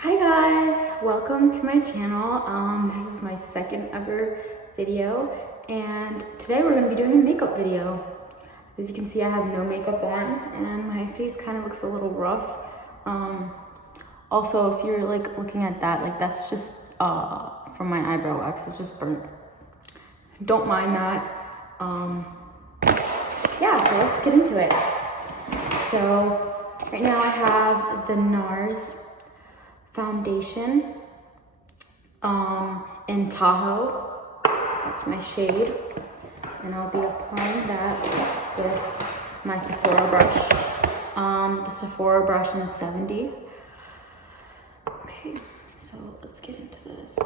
Hi guys, welcome to my channel. This is my second ever video, and today we're going to be doing a makeup video. As you can see, I have no makeup on and my face kind of looks a little rough. Also, if you're like looking at that, like that's just from my eyebrow wax. It's just burnt. Don't mind that. Yeah, so let's get into it. So right now I have the NARS foundation in Tahoe. That's my shade, and I'll be applying that with my Sephora brush, the Sephora brush in 70. Okay, so let's get into this.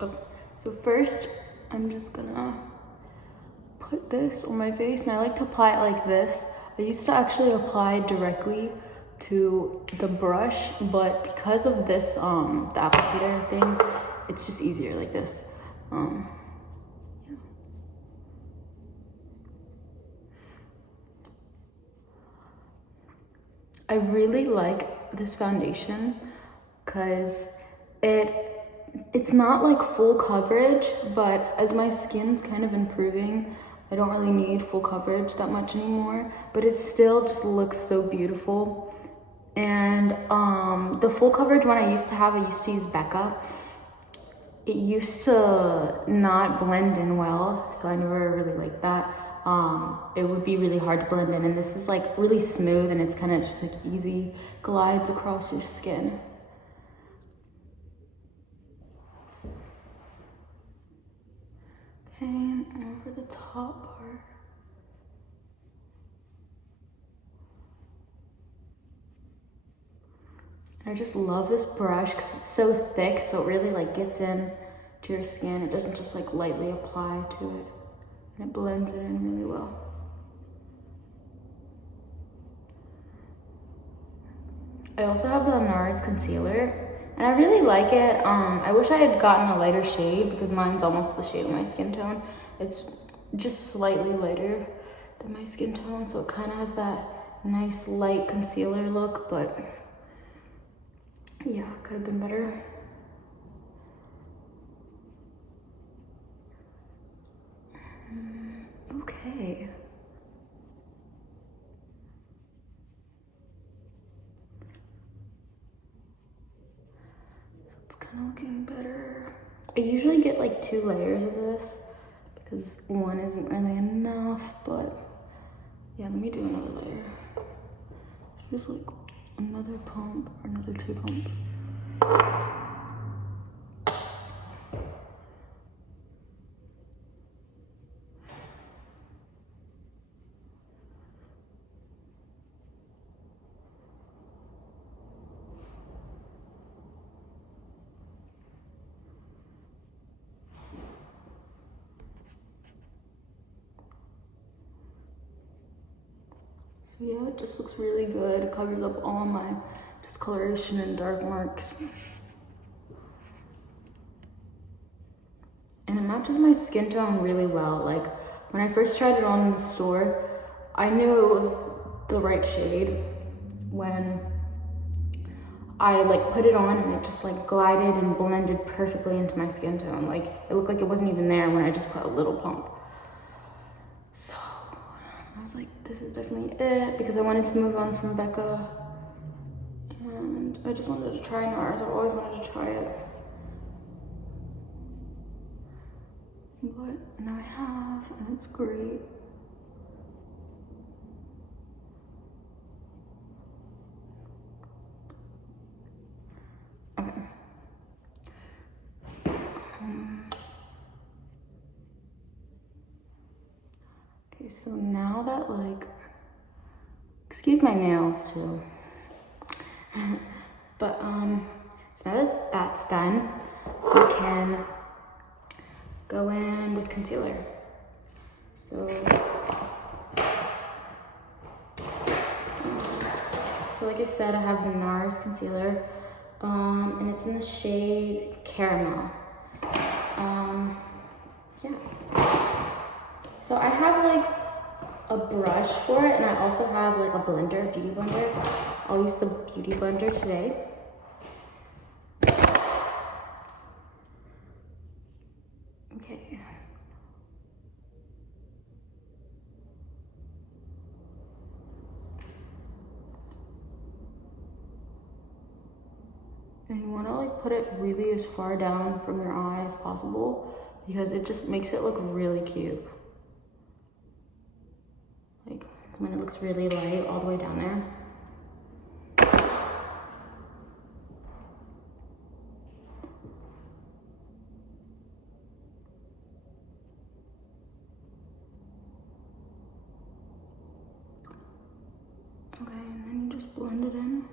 Oh, so first I'm just gonna put this on my face, and I like to apply it like this. I used to actually apply directly to the brush, but because of this the applicator thing, it's just easier like this. Yeah. I really like this foundation because it's not like full coverage, but as my skin's kind of improving, I don't really need full coverage that much anymore, but it still just looks so beautiful. And the full coverage one I used to use Becca. It used to not blend in well, so I never really liked that. It would be really hard to blend in, and this is like really smooth, and it's kind of just like easy glides across your skin. Okay, and over the top part. I just love this brush because it's so thick, so it really like gets in to your skin. It doesn't just like lightly apply to it, and it blends it in really well. I also have the NARS concealer, and I really like it. I wish I had gotten a lighter shade because mine's almost the shade of my skin tone. It's just slightly lighter than my skin tone, so it kind of has that nice light concealer look, but yeah, could have been better. Okay. It's kind of looking better. I usually get like 2 layers of this because one isn't really enough, but yeah, let me do another layer. Just like another pump or another 2 pumps. So yeah, it just looks really good. It covers up all my discoloration and dark marks. And it matches my skin tone really well. Like when I first tried it on in the store, I knew it was the right shade when I like put it on, and it just like glided and blended perfectly into my skin tone. Like it looked like it wasn't even there when I just put a little pump. So I was like, this is definitely it, because I wanted to move on from Becca, and I just wanted to try NARS. I've always wanted to try it, but now I have, and it's great. Okay. Okay, so now that like, excuse my nails too. But so now that that's done, we can go in with concealer. So like I said, I have the NARS concealer, and it's in the shade Caramel. Yeah. So I have like a brush for it, and I also have like a blender, beauty blender. I'll use the beauty blender today. And you want to like put it really as far down from your eye as possible because it just makes it look really cute. Like when it looks really light all the way down there. Okay, and then you just blend it in.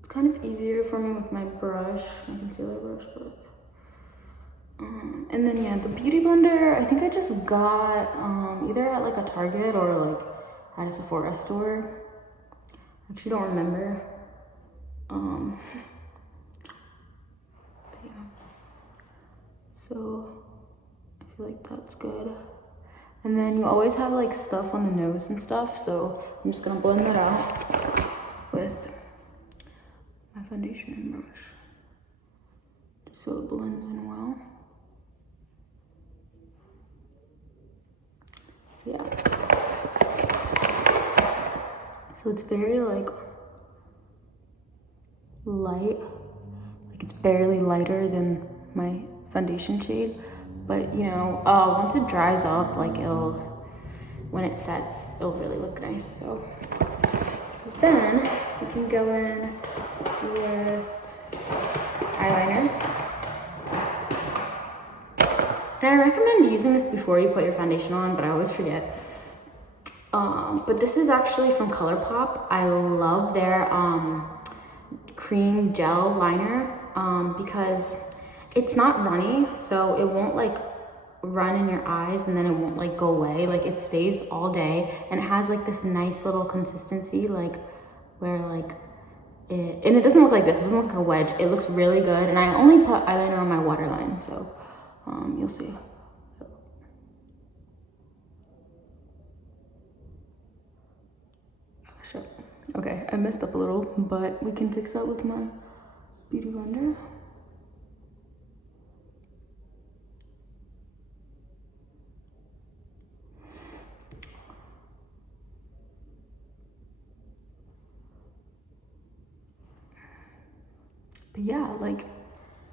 It's kind of easier for me with my brush, my concealer brush, but and then yeah, the beauty blender, I think I just got either at like a Target or like at a Sephora store. I actually don't remember. Yeah. So I feel like that's good. And then you always have like stuff on the nose and stuff, so I'm just gonna blend that out with my foundation brush, just so it blends in well. So yeah. So it's very like light, like it's barely lighter than my foundation shade, but you know, once it dries up, like when it sets, it'll really look nice. So then we can go in with eyeliner. And I recommend using this before you put your foundation on, but I always forget. But this is actually from ColourPop. I love their cream gel liner because it's not runny, so it won't like run in your eyes and then it won't like go away. Like it stays all day and it has like this nice little consistency, like where like and it doesn't look like this, it doesn't look like a wedge. It looks really good, and I only put eyeliner on my waterline, so you'll see. Okay, I messed up a little, but we can fix that with my beauty blender. But yeah, like,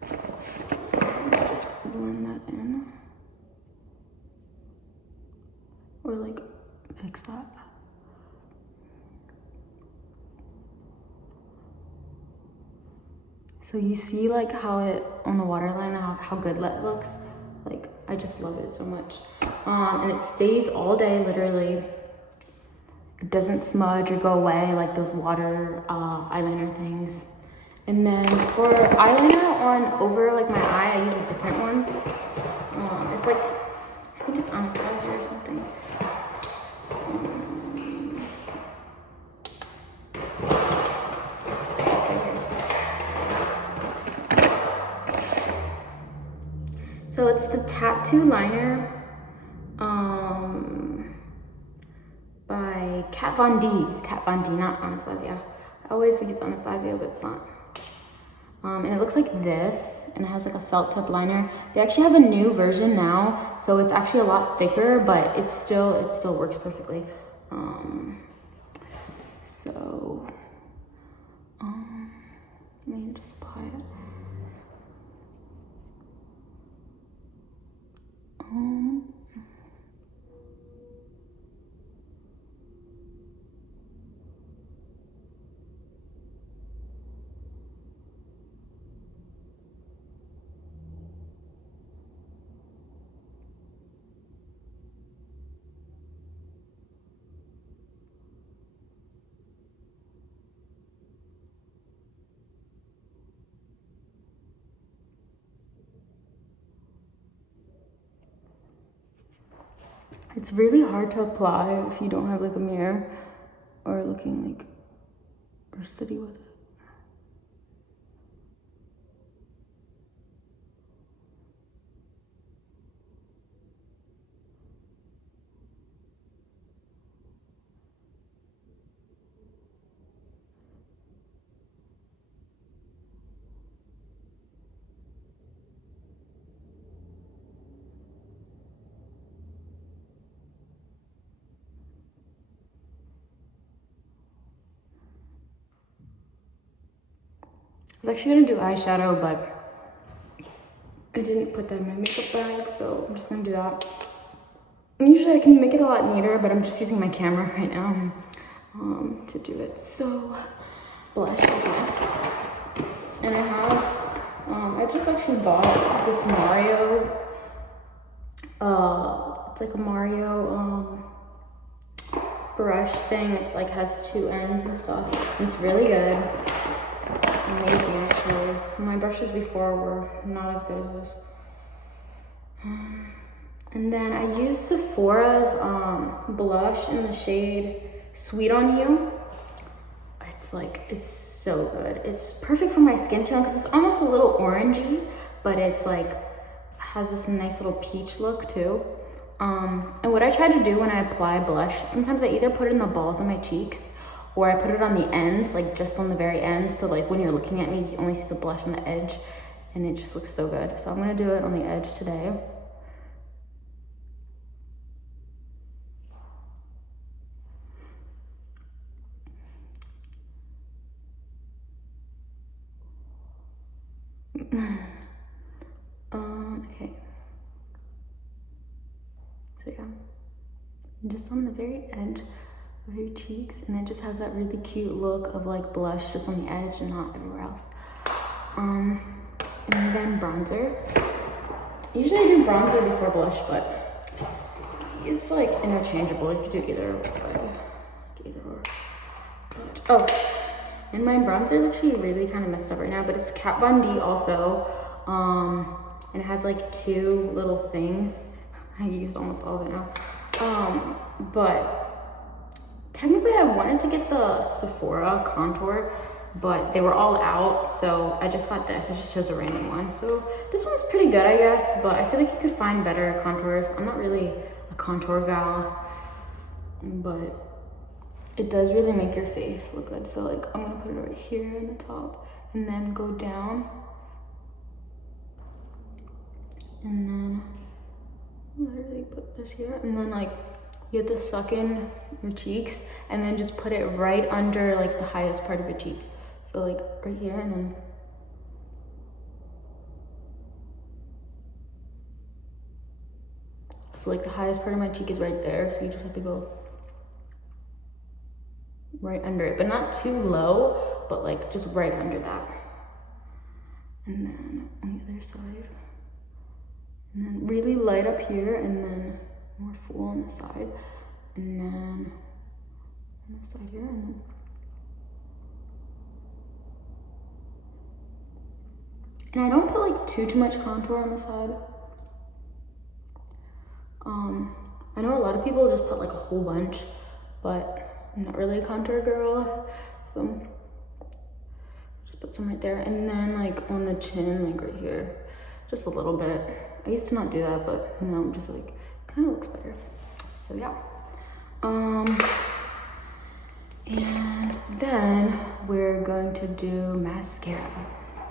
just blend that in. Or like, fix that. So you see like how it, on the waterline, how good that looks? Like, I just love it so much. And it stays all day, literally. It doesn't smudge or go away like those water eyeliner things. And then for eyeliner on over like my eye, I use a different one. It's like, I think it's Anastasia or something. So it's the Tattoo Liner by Kat Von D. Kat Von D, not Anastasia. I always think it's Anastasia, but it's not. And it looks like this, and it has like a felt tip liner. They actually have a new version now, so it's actually a lot thicker, but it still works perfectly. Let me just apply it. It's really hard to apply if you don't have like a mirror or looking like, or steady with it. I was actually gonna do eyeshadow, but I didn't put that in my makeup bag, so I'm just gonna do that. And usually I can make it a lot neater, but I'm just using my camera right now to do it. So, blush is this. And I have, I just actually bought this Mario, it's like a Mario brush thing. It's like has two ends and stuff. And it's really good. It's amazing actually. My brushes before were not as good as this. And then I use Sephora's blush in the shade Sweet on You. It's so good. It's perfect for my skin tone because it's almost a little orangey, but it's like, has this nice little peach look too. And what I try to do when I apply blush, sometimes I either put it in the balls of my cheeks or I put it on the ends, like just on the very end. So like when you're looking at me, you only see the blush on the edge and it just looks so good. So I'm gonna do it on the edge today. Okay. So yeah, just on the very edge of your cheeks, and it just has that really cute look of like blush just on the edge and not everywhere else. And then bronzer. Usually I do bronzer before blush, but it's like interchangeable. You can do either way, either or. But, oh, and my bronzer is actually really kind of messed up right now, but it's Kat Von D also. And it has like two little things. I used almost all of it now. But technically I wanted to get the Sephora contour, but they were all out, so I just got this. I just chose a random one. So this one's pretty good, I guess, but I feel like you could find better contours. I'm not really a contour gal, but it does really make your face look good. So like I'm gonna put it right here in the top and then go down. And then literally put this here, and then like you have to suck in your cheeks and then just put it right under like the highest part of your cheek. So like right here, and then so like the highest part of my cheek is right there, so you just have to go right under it, but not too low, but like just right under that. And then on the other side. And then really light up here, and then more full on the side. And then on the side here, and I don't put like too much contour on the side. I know a lot of people just put like a whole bunch, but I'm not really a contour girl, so just put some right there. And then like on the chin, like right here, just a little bit. I used to not do that, but you know, just like kind of looks better. So yeah. And then we're going to do mascara.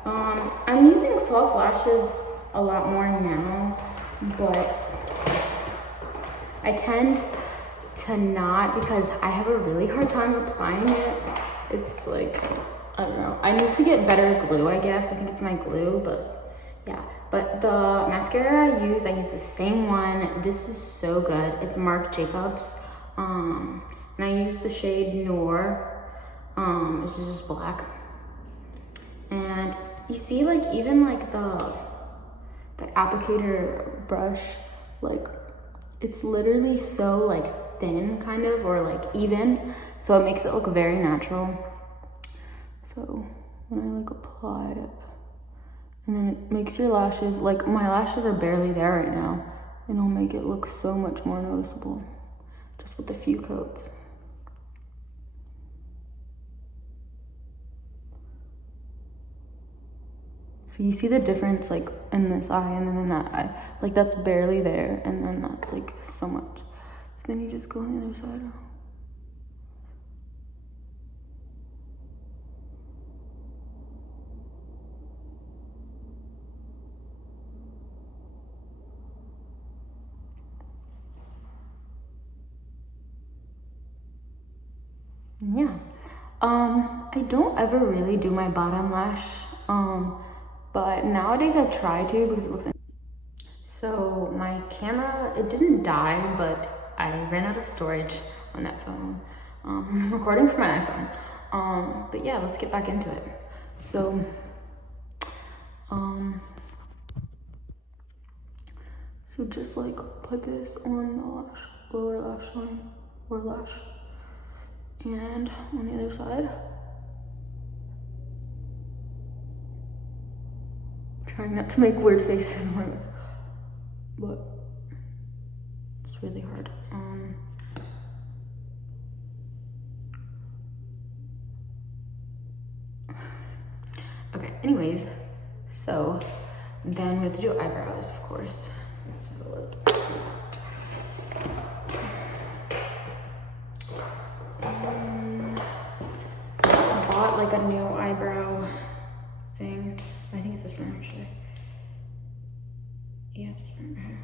I'm using false lashes a lot more now, but I tend to not because I have a really hard time applying it. It's like, I don't know. I need to get better glue, I guess. I think it's my glue, but yeah. But the mascara I use the same one. This is so good. It's Marc Jacobs. And I use the shade Noir, which is just black. And you see like even like the applicator brush, like it's literally so like thin kind of, or like even. So it makes it look very natural. So when I like apply it, and then it makes your lashes, like my lashes are barely there right now, and it'll make it look so much more noticeable just with a few coats. So you see the difference like in this eye and then in that eye, like that's barely there, and then that's like so much. So then you just go on the other side. Yeah. I don't ever really do my bottom lash But nowadays I try to because it looks. So my camera, it didn't die, but I ran out of storage on that phone. I'm recording from my iPhone. But yeah, let's get back into it. So, so just like put this on the lower lash line, or lash, and on the other side. Trying not to make weird faces, but it's really hard. Okay, anyways, so then we have to do eyebrows, of course. So let's do that. I just bought like a new eyebrow thing. I think it's this one actually. Yeah, it's this one right here.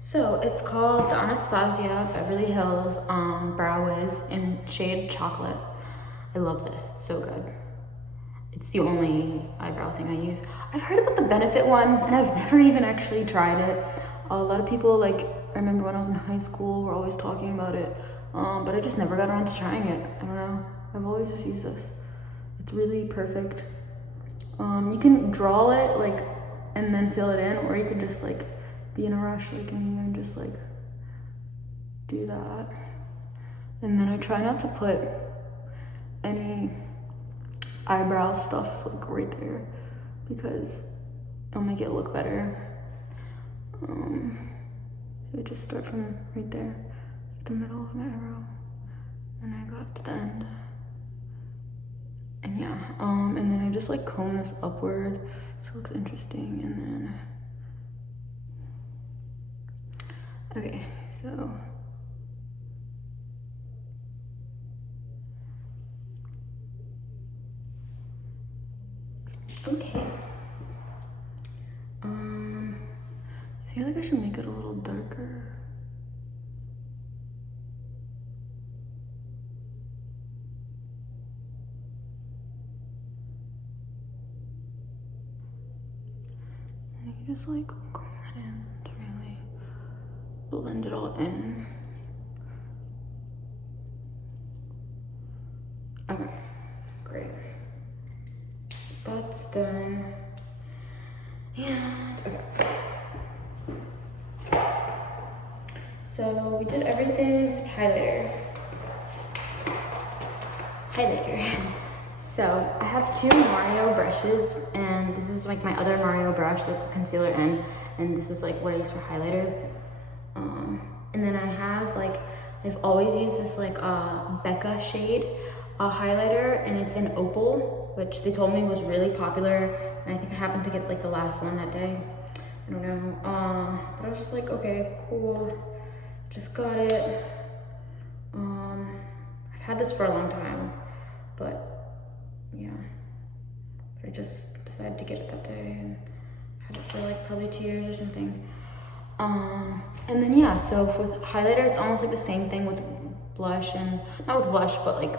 So it's called the Anastasia Beverly Hills Brow Wiz in shade chocolate. I love this, it's so good. It's the only eyebrow thing I use. I've heard about the Benefit one and I've never even actually tried it. A lot of people, like, I remember when I was in high school, were always talking about it, but I just never got around to trying it. I don't know, I've always just used this. It's really perfect. You can draw it, like, and then fill it in, or you can just like be in a rush like in here and just like do that. And then I try not to put any eyebrow stuff like right there because it'll make it look better. I just start from right there, like the middle of my eyebrow, and I got to the end. And yeah, and then I just like comb this upward so it looks interesting, and then okay, so okay. I feel like I should make it a little darker. And you just like comb it in to really blend it all in. Okay, great. That's done. And okay. So we did everything except highlighter. So I have two Mario brushes, and this is like my other Mario brush that's a concealer in, and this is like what I use for highlighter. And then I have like, I've always used this like Becca shade highlighter, and it's in Opal, which they told me was really popular, and I think I happened to get like the last one that day. I don't know, but I was just like, okay, cool, just got it. I've had this for a long time, but yeah, but I just decided to get it that day and had it for like probably 2 years or something. And then yeah, so with highlighter, it's almost like the same thing with blush, and not with blush, but like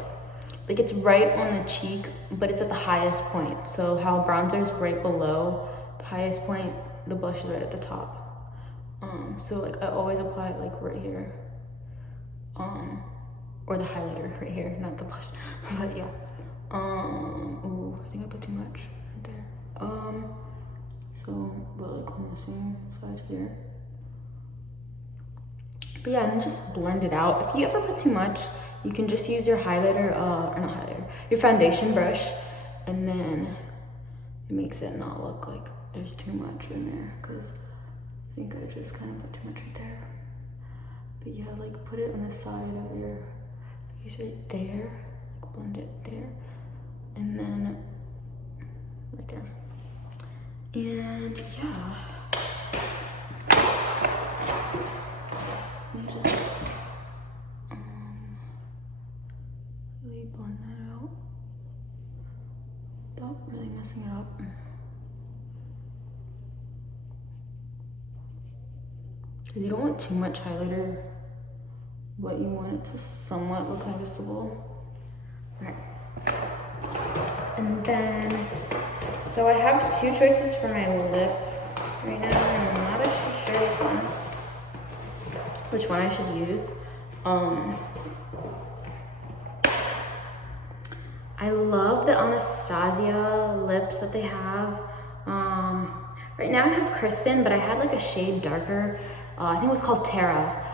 it's right on the cheek, but it's at the highest point. So how bronzer is right below the highest point, the blush is right at the top. So like I always apply it like right here, or the highlighter right here, not the blush. But yeah, ooh, I think I put too much right there. So but like on the same side here. But yeah, and just blend it out. If you ever put too much, you can just use your highlighter, or not highlighter, your foundation brush, and then it makes it not look like there's too much in there, because I think I just kind of put too much right there. But yeah, like put it on the side of your face right there, like blend it there, and then right there. And yeah. You just really blend that out without really messing it up. Because you don't want too much highlighter, but you want it to somewhat look noticeable. Okay. And then So I have two choices for my lip right now, and I'm not actually sure which one I should use. I love the Anastasia lips that they have. Right now I have Kristen, but I had like a shade darker. I think it was called Tara.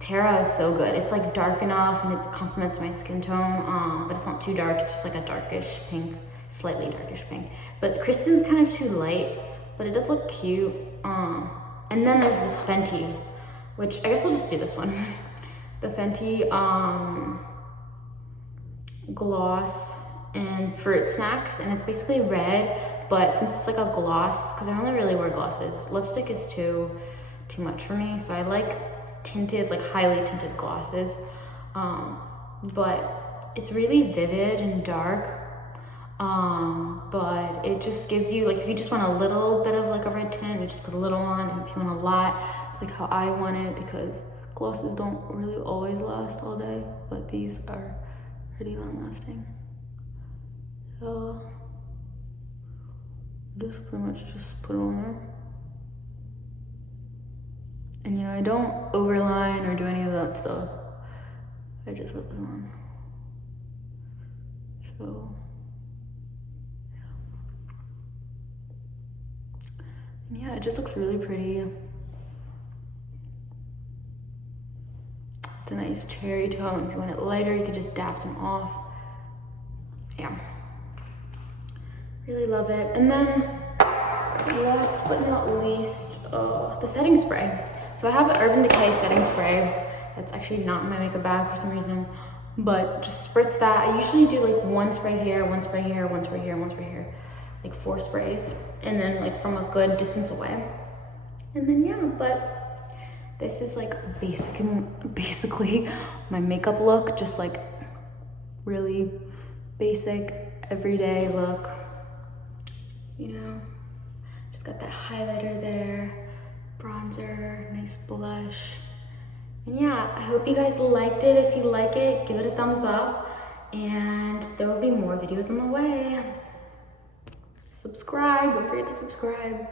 Tara is so good. It's like dark enough and it complements my skin tone, but it's not too dark. It's just like a darkish pink, slightly darkish pink. But Kristen's kind of too light, but it does look cute. And then there's this Fenty, which I guess I'll just do this one. The Fenty gloss and fruit snacks, and it's basically red, but since it's like a gloss, because I only really wear glosses, lipstick is too much for me, so I like tinted, like highly tinted glosses, but it's really vivid and dark, but it just gives you, like, if you just want a little bit of like a red tint, you just put a little on, and if you want a lot, like how I want it, because glosses don't really always last all day, but these are pretty long lasting. So just pretty much just put it on there. And you know, I don't overline or do any of that stuff. I just put this on. So yeah, it just looks really pretty. It's a nice cherry tone. If you want it lighter, you could just dab some off. Yeah. Really love it. And then last but not least, the setting spray. So I have an Urban Decay setting spray. That's actually not in my makeup bag for some reason, but just spritz that. I usually do like one spray here, one spray here, one spray here, one spray here, like 4 sprays, and then like from a good distance away. And then yeah, but this is like basically my makeup look, just like really basic everyday look. You know, just got that highlighter there, bronzer, nice blush. And yeah, I hope you guys liked it. If you like it, give it a thumbs up, and there will be more videos on the way. Subscribe, don't forget to subscribe.